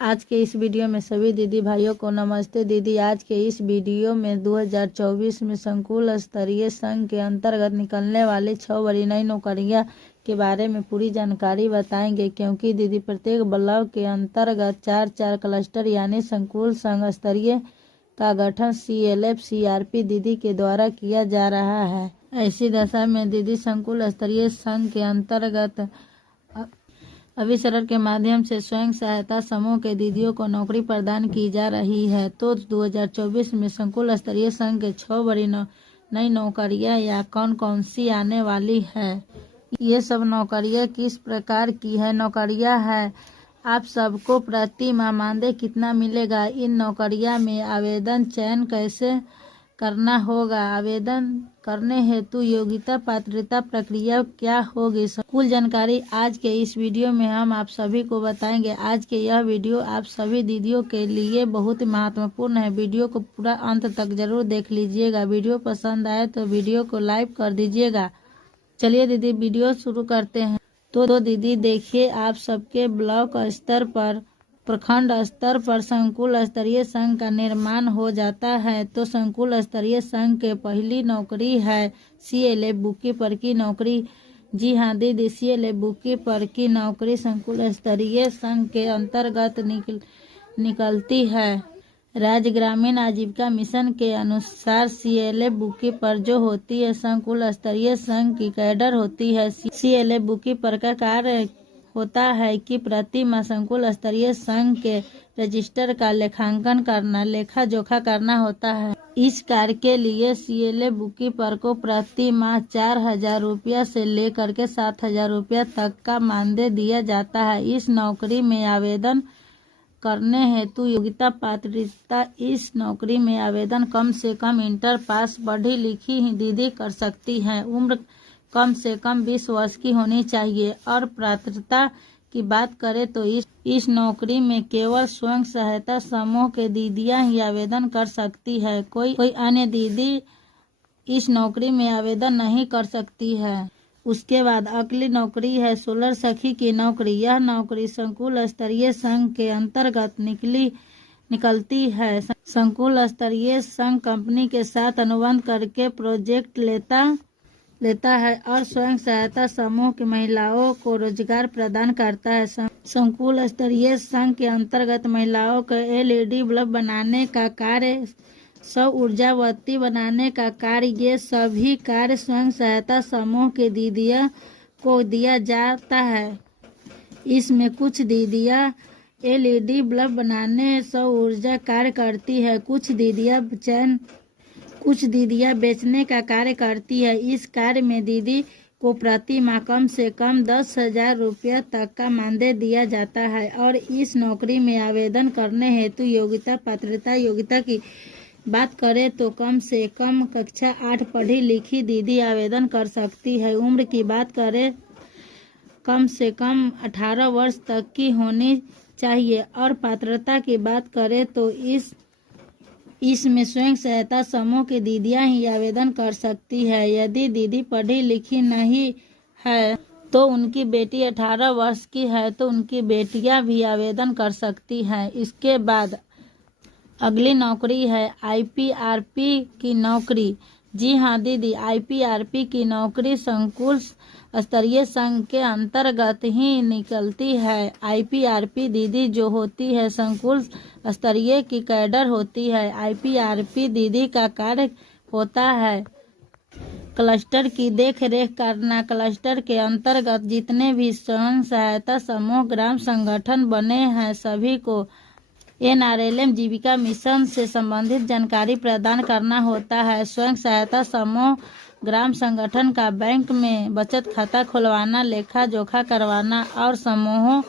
आज के इस वीडियो में सभी दीदी भाइयों को नमस्ते। दीदी, आज के इस वीडियो में 2024 में संकुल स्तरीय संघ के अंतर्गत निकलने वाली 6 बड़ी नई नौकरियां के बारे में पूरी जानकारी बताएंगे, क्योंकि दीदी प्रत्येक ब्लॉक के अंतर्गत 4 क्लस्टर यानी संकुल संघ स्तरीय का गठन CLF CRP दीदी के द्वारा किया जा रहा है। ऐसी दशा में दीदी संकुल स्तरीय संघ के अंतर्गत अभिसरण के माध्यम से स्वयं सहायता समूह के दीदियों को नौकरी प्रदान की जा रही है। तो 2024 में संकुल स्तरीय संघ के 6 बड़ी नई नौकरियां या कौन कौन सी आने वाली है, ये सब नौकरियां किस प्रकार की है नौकरियां है, आप सबको प्रति माह मानदेय कितना मिलेगा, इन नौकरियां में आवेदन चयन कैसे करना होगा, आवेदन करने हेतु योग्यता पात्रता प्रक्रिया क्या होगी, कुल जानकारी आज के इस वीडियो में हम आप सभी को बताएंगे। आज के यह वीडियो आप सभी दीदियों के लिए बहुत महत्वपूर्ण है। वीडियो को पूरा अंत तक जरूर देख लीजिएगा। वीडियो पसंद आए तो वीडियो को लाइक कर दीजिएगा। चलिए दीदी वीडियो शुरू करते हैं। तो दीदी देखिए, आप सबके ब्लॉक स्तर पर प्रखंड स्तर पर संकुल स्तरीय संघ का निर्माण हो जाता है। तो संकुल स्तरीय संघ के पहली नौकरी है CLF बुककीपर की नौकरी। जी हाँ दीदी, CLF बुककीपर की नौकरी संकुल स्तरीय संघ के अंतर्गत निकलती है। राज्य ग्रामीण आजीविका मिशन के अनुसार CLF बुककीपर जो होती है संकुल स्तरीय संघ की कैडर होती है। CLF बुककीपर का कार्य होता है कि प्रति माह संकुल स्तरीय संघ के रजिस्टर का लेखांकन करना, लेखा जोखा करना होता है। इस कार्य के लिए CLF बुककीपर को प्रति माह 4,000 रुपया से लेकर के 7,000 रुपया तक का मानदेय दिया जाता है। इस नौकरी में आवेदन करने हेतु योग्यता पात्रता, इस नौकरी में आवेदन कम से कम इंटर पास पढ़ी लिखी ही दीदी कर सकती हैं। उम्र कम से कम 20 वर्ष की होनी चाहिए। और पात्रता की बात करें तो इस नौकरी में केवल स्वयं सहायता समूह के दीदियां ही आवेदन कर सकती है। कोई अन्य दीदी इस नौकरी में आवेदन नहीं कर सकती है। उसके बाद अगली नौकरी है सोलर सखी की नौकरी। यह नौकरी संकुल स्तरीय संघ के अंतर्गत निकलती है। संकुल स्तरीय संघ कंपनी के साथ अनुबंध करके प्रोजेक्ट लेता है और स्वयं सहायता समूह की महिलाओं को रोजगार प्रदान करता है। संकुल स्तरीय संघ के अंतर्गत महिलाओं को LED बल्ब बनाने का कार्य, सौर ऊर्जावती बनाने का कार्य, ये सभी कार्य स्वयं सहायता समूह के दीदियों को दिया जाता है। इसमें कुछ दीदियां LED बल्ब बनाने, सौर ऊर्जा कार्य करती है, कुछ दीदियां बेचने का कार्य करती है। इस कार्य में दीदी को प्रति माह कम से कम 10,000 रुपया तक का मानदेय दिया जाता है। और इस नौकरी में आवेदन करने हेतु योग्यता पात्रता, योग्यता की बात करें तो कम से कम कक्षा 8 पढ़ी लिखी दीदी आवेदन कर सकती है। उम्र की बात करें कम से कम 18 वर्ष तक की होनी चाहिए। और पात्रता की बात करें तो इसमें स्वयं सहायता समूह की दीदियां ही आवेदन कर सकती है। यदि दीदी पढ़ी लिखी नहीं है तो उनकी बेटी 18 वर्ष की है तो उनकी बेटियां भी आवेदन कर सकती हैं। इसके बाद अगली नौकरी है IPRP की नौकरी। जी हाँ दीदी, IPRP की नौकरी संकुल स्तरीय संघ के अंतर्गत ही निकलती है। IPRP दीदी जो होती है संकुल स्तरीय की कैडर होती है। IPRP दीदी का कार्य होता है क्लस्टर की देख रेख करना। क्लस्टर के अंतर्गत जितने भी स्वयं सहायता समूह ग्राम संगठन बने हैं सभी को NRLM जीविका मिशन से संबंधित जानकारी प्रदान करना होता है। स्वयं सहायता समूह ग्राम संगठन का बैंक में बचत खाता खुलवाना, लेखा जोखा करवाना और समूहों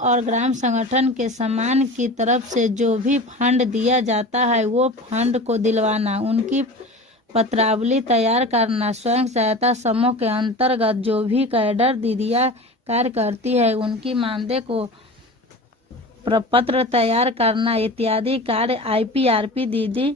और ग्राम संगठन के समान की तरफ से जो भी फंड दिया जाता है वो फंड को दिलवाना, उनकी पत्रावली तैयार करना, स्वयं सहायता समूह के अंतर्गत जो भी कैडर दीदियां कार्य करती है उनकी मानदेय को प्रपत्र तैयार करना इत्यादि कार्य IPRP दीदी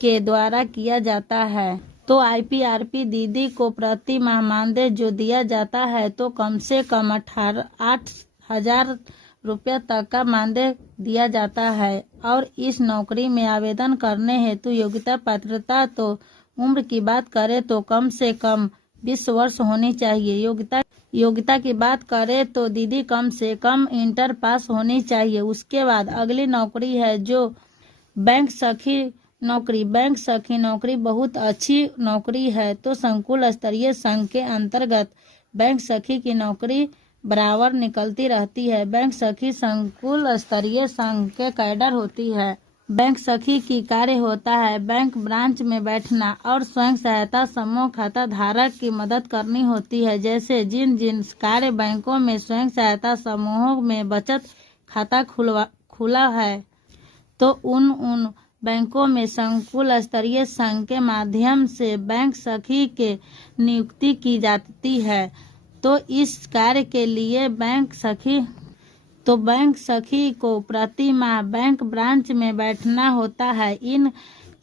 के द्वारा किया जाता है। तो IPRP दीदी को प्रति माह मानदेय जो दिया जाता है तो कम से कम 8,000 रुपया तक का मानदेय दिया जाता है। और इस नौकरी में आवेदन करने हेतु योग्यता पात्रता तो उम्र की बात करें तो कम से कम 20 वर्ष होनी चाहिए। योग्यता की बात करें तो दीदी कम से कम इंटर पास होनी चाहिए। उसके बाद अगली नौकरी है जो बैंक सखी नौकरी। बैंक सखी नौकरी बहुत अच्छी नौकरी है। तो संकुल स्तरीय संघ के अंतर्गत बैंक सखी की नौकरी बराबर निकलती रहती है। बैंक सखी संकुल स्तरीय संघ के कैडर होती है। बैंक सखी की कार्य होता है बैंक ब्रांच में बैठना और स्वयं सहायता समूह खाता धारक की मदद करनी होती है। जैसे जिन जिन कार्य बैंकों में स्वयं सहायता समूहों में बचत खाता खुला है तो उन बैंकों में संकुल स्तरीय संघ के माध्यम से बैंक सखी के नियुक्ति की जाती है। तो इस कार्य के लिए बैंक सखी को प्रति माह बैंक ब्रांच में बैठना होता है।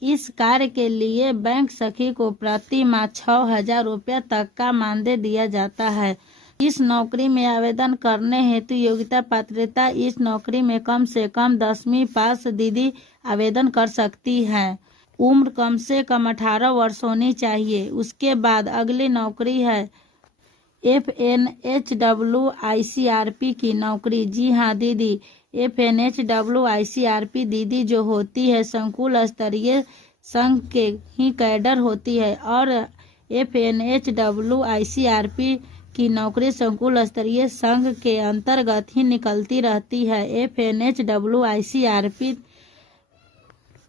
इस कार्य के लिए बैंक सखी को प्रति माह 6,000 रुपया तक का मानदेय दिया जाता है। इस नौकरी में आवेदन करने हेतु योग्यता पात्रता इस नौकरी में कम से कम 10वीं पास दीदी आवेदन कर सकती है। उम्र कम से कम 18 वर्ष होनी चाहिए। उसके बाद अगली नौकरी है FNHW ICRP की नौकरी। जी हाँ दीदी, FNHW ICRP दीदी जो होती है संकुल स्तरीय संघ के ही कैडर होती है और FNHW ICRP की नौकरी संकुल स्तरीय संघ के अंतर्गत ही निकलती रहती है। FNHW ICRP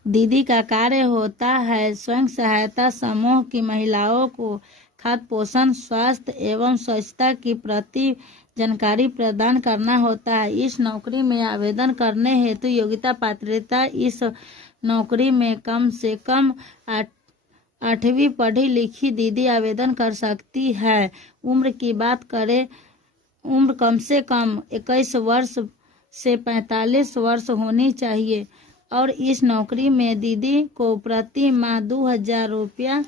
दीदी का कार्य होता है स्वयं सहायता समूह की महिलाओं को खाद्य पोषण स्वास्थ्य एवं स्वच्छता की प्रति जानकारी प्रदान करना होता है। इस नौकरी में आवेदन करने हेतु योग्यता पात्रता इस नौकरी में कम से कम 8वीं पढ़ी लिखी दीदी आवेदन कर सकती है। उम्र की बात करें, उम्र कम से कम 21 वर्ष से 45 वर्ष होनी चाहिए और इस नौकरी में दीदी को प्रति माह 2,000 रुपया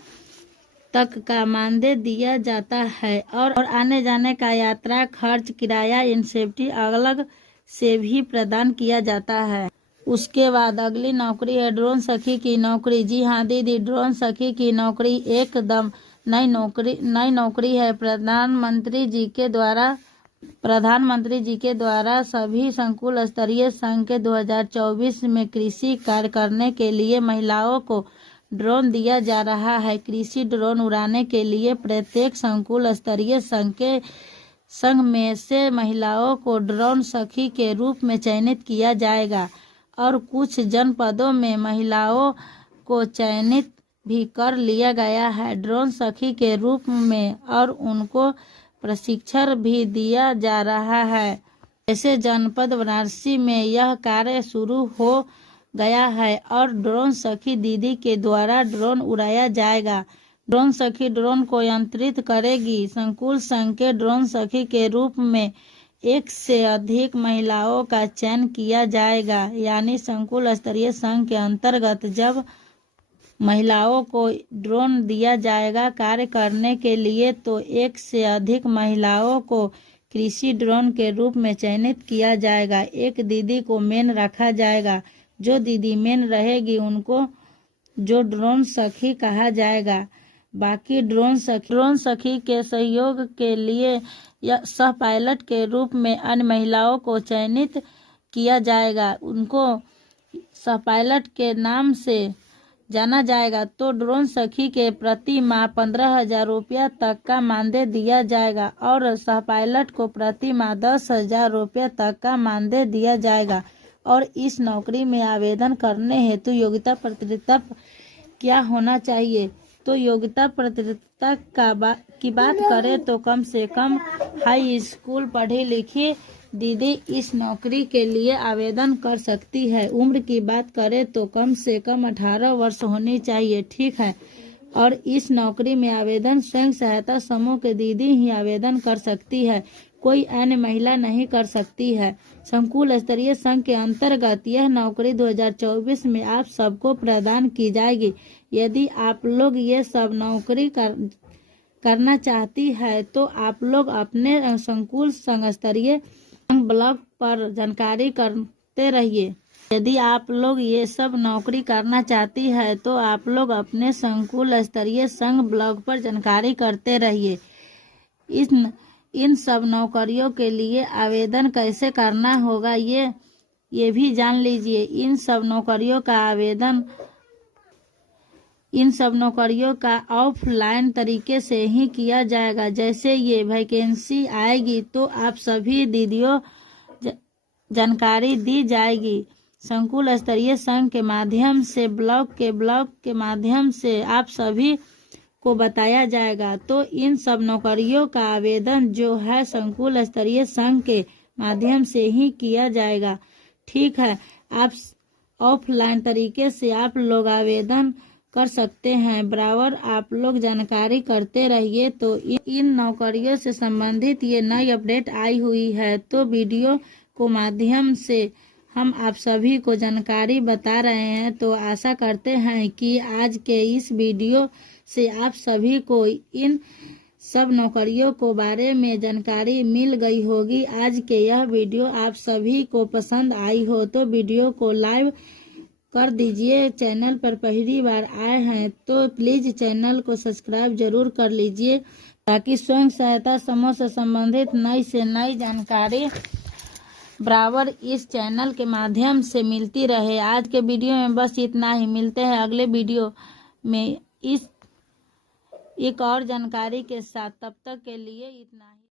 तक का मानदेय दिया जाता है और आने जाने का यात्रा खर्च किराया इंसेंटिव अलग से भी प्रदान किया जाता है। उसके बाद अगली नौकरी है ड्रोन सखी की नौकरी। जी हाँ दीदी, ड्रोन सखी की नौकरी एकदम नई नौकरी है। प्रधानमंत्री जी के द्वारा सभी संकुल स्तरीय संघ के 2024 में कृषि कार्य करने के लिए महिलाओं को ड्रोन दिया जा रहा है। कृषि ड्रोन उड़ाने के लिए प्रत्येक संकुल स्तरीय संघ में से महिलाओं को ड्रोन सखी के रूप में चयनित किया जाएगा और कुछ जनपदों में महिलाओं को चयनित भी कर लिया गया है ड्रोन सखी के रूप में और उनको प्रशिक्षण भी दिया जा रहा है। जैसे जनपद वाराणसी में यह कार्य शुरू हो गया है और ड्रोन सखी दीदी के द्वारा ड्रोन उड़ाया जाएगा। ड्रोन सखी ड्रोन को नियंत्रित करेगी। संकुल संघ के ड्रोन सखी के रूप में 1 से अधिक महिलाओं का चयन किया जाएगा। यानी संकुल स्तरीय संघ के अंतर्गत जब महिलाओं को ड्रोन दिया जाएगा कार्य करने के लिए तो 1 से अधिक महिलाओं को कृषि ड्रोन के रूप में चयनित किया जाएगा। एक दीदी को मेन रखा जाएगा। जो दीदी मेन रहेगी उनको जो ड्रोन सखी कहा जाएगा। बाकी ड्रोन सखी के सहयोग के लिए या सह पायलट के रूप में अन्य महिलाओं को चयनित किया जाएगा। उनको सह पायलट के नाम से जाना जाएगा। तो ड्रोन सखी के प्रति माह 15,000 रुपया तक का मानदेय दिया जाएगा और सह पायलट को प्रति माह 10,000 रुपया तक का मानदेय दिया जाएगा। और इस नौकरी में आवेदन करने हेतु योग्यता पात्रता क्या होना चाहिए? तो योग्यता पात्रता की बात करें तो कम से कम हाई स्कूल पढ़ी लिखी दीदी इस नौकरी के लिए आवेदन कर सकती है। उम्र की बात करें तो कम से कम 18 वर्ष होनी चाहिए, ठीक है। और इस नौकरी में आवेदन स्वयं सहायता समूह के दीदी ही आवेदन कर सकती है, कोई अन्य महिला नहीं कर सकती है। संकुल स्तरीय संघ के अंतर्गत यह नौकरी 2024 में आप सबको प्रदान की जाएगी। यदि आप लोग ये सब नौकरी करना चाहती है तो आप लोग अपने संकुल संघ स्तरीय ब्लॉग पर जानकारी करते रहिए। यदि आप लोग ये सब नौकरी करना चाहती है तो आप लोग अपने संकुल स्तरीय संघ ब्लॉग पर जानकारी करते रहिए। इन सब नौकरियों के लिए आवेदन कैसे करना होगा ये भी जान लीजिए। इन सब नौकरियों का ऑफलाइन तरीके से ही किया जाएगा। जैसे ये वैकेंसी आएगी तो आप सभी दीदियों जानकारी दी जाएगी। संकुल स्तरीय संघ के माध्यम से ब्लॉग के माध्यम से आप सभी को बताया जाएगा। तो इन सब नौकरियों का आवेदन जो है संकुल स्तरीय संघ के माध्यम से ही किया जाएगा। ठीक है, आप ऑफलाइन तरीके से आप लोग आवेदन कर सकते हैं। बराबर आप लोग जानकारी करते रहिए। तो इन नौकरियों से संबंधित ये नई अपडेट आई हुई है तो वीडियो को माध्यम से हम आप सभी को जानकारी बता रहे हैं। तो आशा करते हैं कि आज के इस वीडियो से आप सभी को इन सब नौकरियों को बारे में जानकारी मिल गई होगी। आज के यह वीडियो आप सभी को पसंद आई हो तो वीडियो को लाइक कर दीजिए। चैनल पर पहली बार आए हैं तो प्लीज चैनल को सब्सक्राइब जरूर कर लीजिए ताकि स्वयं सहायता समूह से संबंधित नई से नई जानकारी बराबर इस चैनल के माध्यम से मिलती रहे। आज के वीडियो में बस इतना ही। मिलते हैं अगले वीडियो में एक और जानकारी के साथ। तब तक के लिए इतना ही।